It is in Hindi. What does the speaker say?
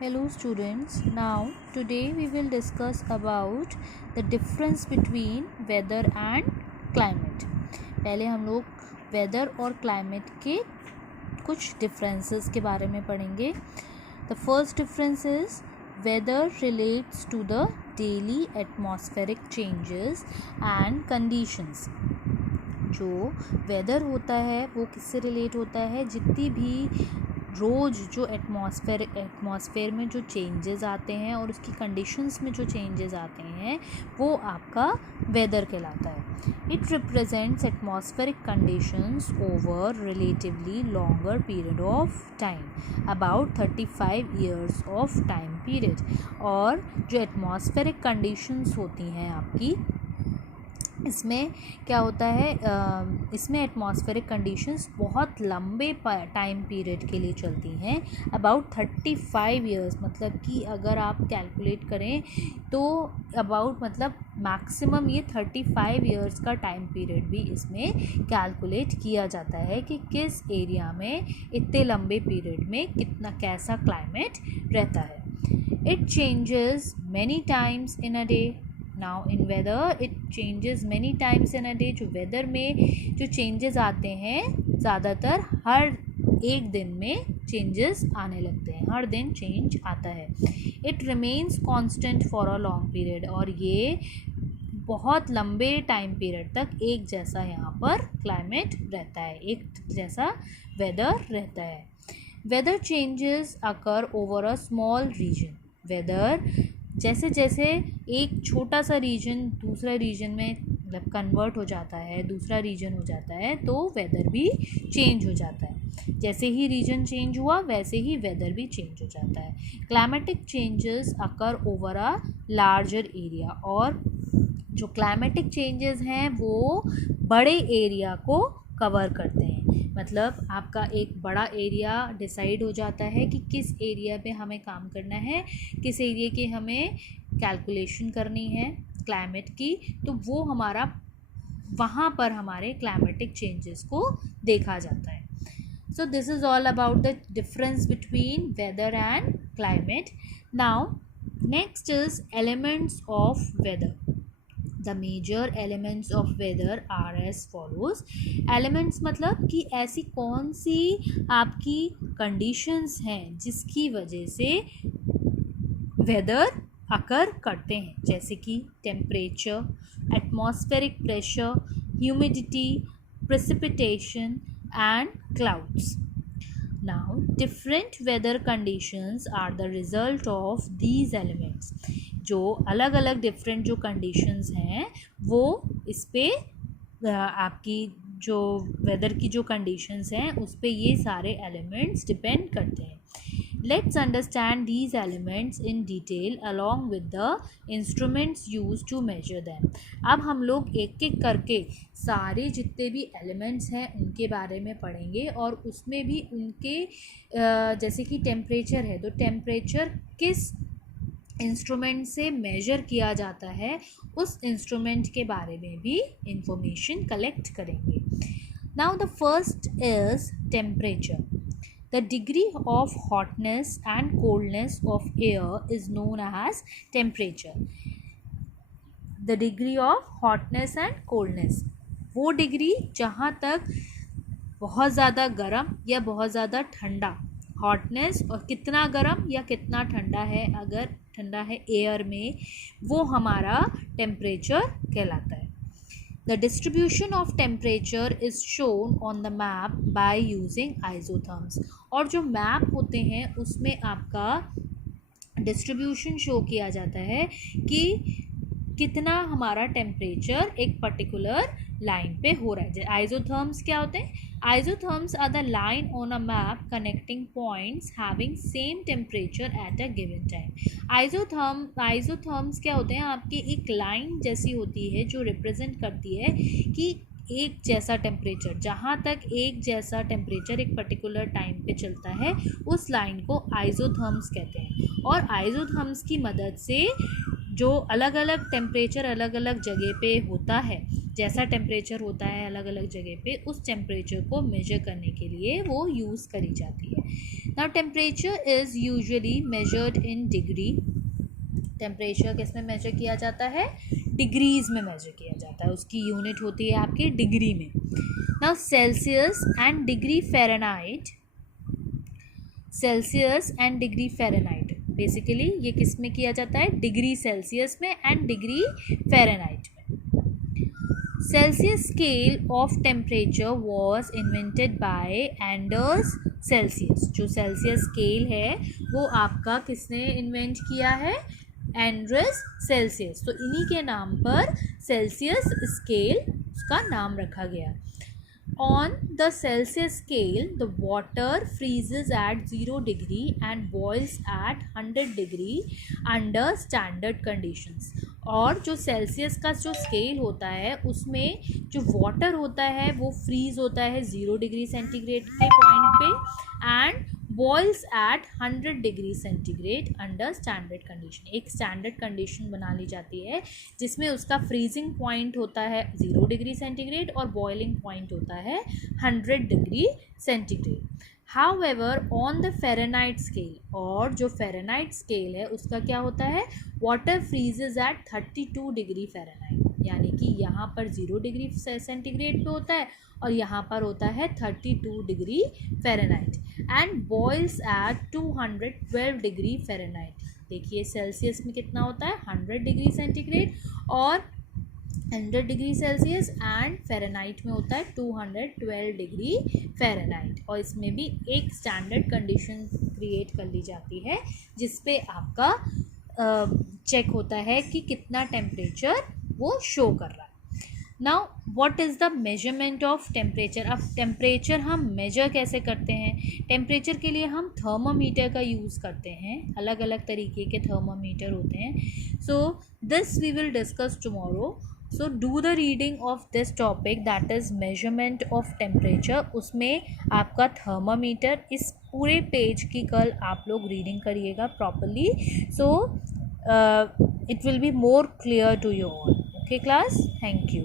Hello students, now today we will discuss about the difference between weather and climate. पहले हम लोग weather और climate के कुछ differences के बारे में पढ़ेंगे. The first difference is weather relates to the daily atmospheric changes and conditions. जो वेदर होता है वो किससे रिलेट होता है, जितनी भी रोज़ जो एटमॉस्फेयर में जो चेंजेस आते हैं और उसकी कंडीशंस में जो चेंजेस आते हैं वो आपका वेदर कहलाता है. It represents atmospheric conditions over relatively longer period of time, about 35 years of time period. और जो एटमॉस्फेरिक कंडीशंस होती हैं आपकी, इसमें क्या होता है, इसमें एटमॉस्फेरिक कंडीशंस बहुत लंबे टाइम पीरियड के लिए चलती हैं, अबाउट 35 ईयर्स. मतलब कि अगर आप कैलकुलेट करें तो अबाउट मतलब मैक्सिमम ये 35 ईयर्स का टाइम पीरियड भी इसमें कैलकुलेट किया जाता है कि किस एरिया में इतने लंबे पीरियड में कितना कैसा क्लाइमेट रहता है. It changes many times in a day. Now in whether it changes many times in a day. जो वेदर में जो चेंजेस आते हैं ज़्यादातर हर एक दिन में चेंजेस आने लगते हैं, हर दिन चेंज आता है. It remains constant for a long period. और ये बहुत लंबे टाइम पीरियड तक एक जैसा यहाँ पर क्लाइमेट रहता है, एक जैसा वेदर रहता है. Weather changes occur over a small region. Weather जैसे जैसे एक छोटा सा रीजन दूसरा रीजन में मतलब कन्वर्ट हो जाता है, दूसरा रीजन हो जाता है, तो वेदर भी चेंज हो जाता है. जैसे ही रीजन चेंज हुआ वैसे ही वेदर भी चेंज हो जाता है. Climatic changes occur over a larger area. और जो क्लाइमेटिक चेंजेस हैं वो बड़े एरिया को कवर करते हैं. मतलब आपका एक बड़ा एरिया डिसाइड हो जाता है कि किस एरिया पे हमें काम करना है, किस एरिया की हमें कैलकुलेशन करनी है क्लाइमेट की, तो वो हमारा वहाँ पर हमारे क्लाइमेटिक चेंजेस को देखा जाता है. So this is all about the difference between weather and climate. Now next is elements of weather. The major elements of weather are as follows. Elements मतलब कि ऐसी कौन सी आपकी conditions हैं जिसकी वजह से weather अकर करते हैं, जैसे कि temperature, atmospheric pressure, humidity, precipitation and clouds. Now different weather conditions are the result of these elements. जो अलग अलग डिफरेंट जो कंडीशंस हैं वो इस पर आपकी जो वेदर की जो कंडीशंस हैं उस पर ये सारे एलिमेंट्स डिपेंड करते हैं. Let's understand these elements in detail along with the instruments use to measure them. अब हम लोग एक एक करके सारे जितने भी एलिमेंट्स हैं उनके बारे में पढ़ेंगे और उसमें भी उनके जैसे कि टेम्परेचर है तो टेम्परेचर किस इंस्ट्रूमेंट से मेजर किया जाता है उस इंस्ट्रूमेंट के बारे में भी इंफॉर्मेशन कलेक्ट करेंगे. Now the first is temperature. The degree of hotness and coldness of air is known as temperature. The degree of hotness and coldness, वो डिग्री जहाँ तक बहुत ज़्यादा गर्म या बहुत ज़्यादा ठंडा, हॉटनेस और कितना गर्म या कितना ठंडा है, अगर ठंडा है एयर में, वो हमारा टेम्परेचर कहलाता है. The distribution of temperature is shown on the map by using isotherms. और जो मैप होते हैं उसमें आपका डिस्ट्रीब्यूशन शो किया जाता है कि कितना हमारा टेम्परेचर एक पर्टिकुलर लाइन पे हो रहा है. आइसोथर्म्स क्या होते हैं? Isotherms are the line on a map connecting points having same temperature at a given time. Isotherms क्या होते हैं? आपकी एक लाइन जैसी होती है जो रिप्रेजेंट करती है कि एक जैसा टेम्परेचर, जहाँ तक एक जैसा टेम्परेचर एक पर्टिकुलर टाइम पे चलता है उस लाइन को आइसोथर्म्स कहते हैं. और आइसोथर्म्स की मदद से जो अलग अलग टेम्परेचर अलग अलग जगह पे होता है, जैसा टेम्परेचर होता है अलग अलग जगह पे, उस टेम्परेचर को मेजर करने के लिए वो यूज़ करी जाती है. Now temperature is usually measured in degree. Temperature किस में मेजर किया जाता है? डिग्रीज में मेजर किया जाता है. उसकी यूनिट होती है आपकी डिग्री में. Now Celsius and degree Fahrenheit. Celsius and degree Fahrenheit basically ये किस में किया जाता है? डिग्री सेल्सियस में एंड डिग्री फ़ारेनहाइट में. Celsius scale of temperature was invented by Anders Celsius. जो Celsius scale है वो आपका किसने इन्वेंट किया है? एंड्रस सेल्सियस. तो इन्हीं के नाम पर सेल्सियस स्केल उसका नाम रखा गया. On the Celsius scale, the water freezes at 0 degree and boils at 100 degree under standard conditions. और जो सेल्सियस का जो स्केल होता है उसमें जो वाटर होता है वो फ्रीज़ होता है 0 डिग्री सेंटीग्रेड के पॉइंट पे and boils at 100 degree centigrade under standard condition. एक स्टैंडर्ड कंडीशन बना ली जाती है जिसमें उसका फ्रीजिंग पॉइंट होता है 0 डिग्री सेंटीग्रेड और बॉइलिंग पॉइंट होता है 100 degree centigrade. However on the Fahrenheit scale, और जो फ़ारेनहाइट स्केल है उसका क्या होता है? Water freezes at 32 degree Fahrenheit. यानी कि यहाँ पर 0 डिग्री सेंटीग्रेड पे होता है और यहाँ पर होता है 32 degree Fahrenheit and boils at 212 degree Fahrenheit. देखिए सेल्सियस में कितना होता है? 100 डिग्री सेंटीग्रेड और 100 डिग्री सेल्सियस एंड फ़ारेनहाइट में होता है 212 डिग्री फ़ारेनहाइट. और इसमें भी एक स्टैंडर्ड कंडीशन क्रिएट कर ली जाती है जिस पे आपका चेक होता है कि कितना टेम्परेचर वो शो कर रहा है. Now what is the measurement of temperature. अब टेम्परेचर हम मेजर कैसे करते हैं? टेम्परेचर के लिए हम थर्मामीटर का यूज़ करते हैं. अलग अलग तरीके के थर्मामीटर होते हैं. So this we will discuss tomorrow. So do the reading of this topic that is measurement of temperature. उसमें आपका थर्मामीटर इस पूरे पेज की कल आप लोग रीडिंग करिएगा properly. So it will be more clear to you all. Okay class, thank you.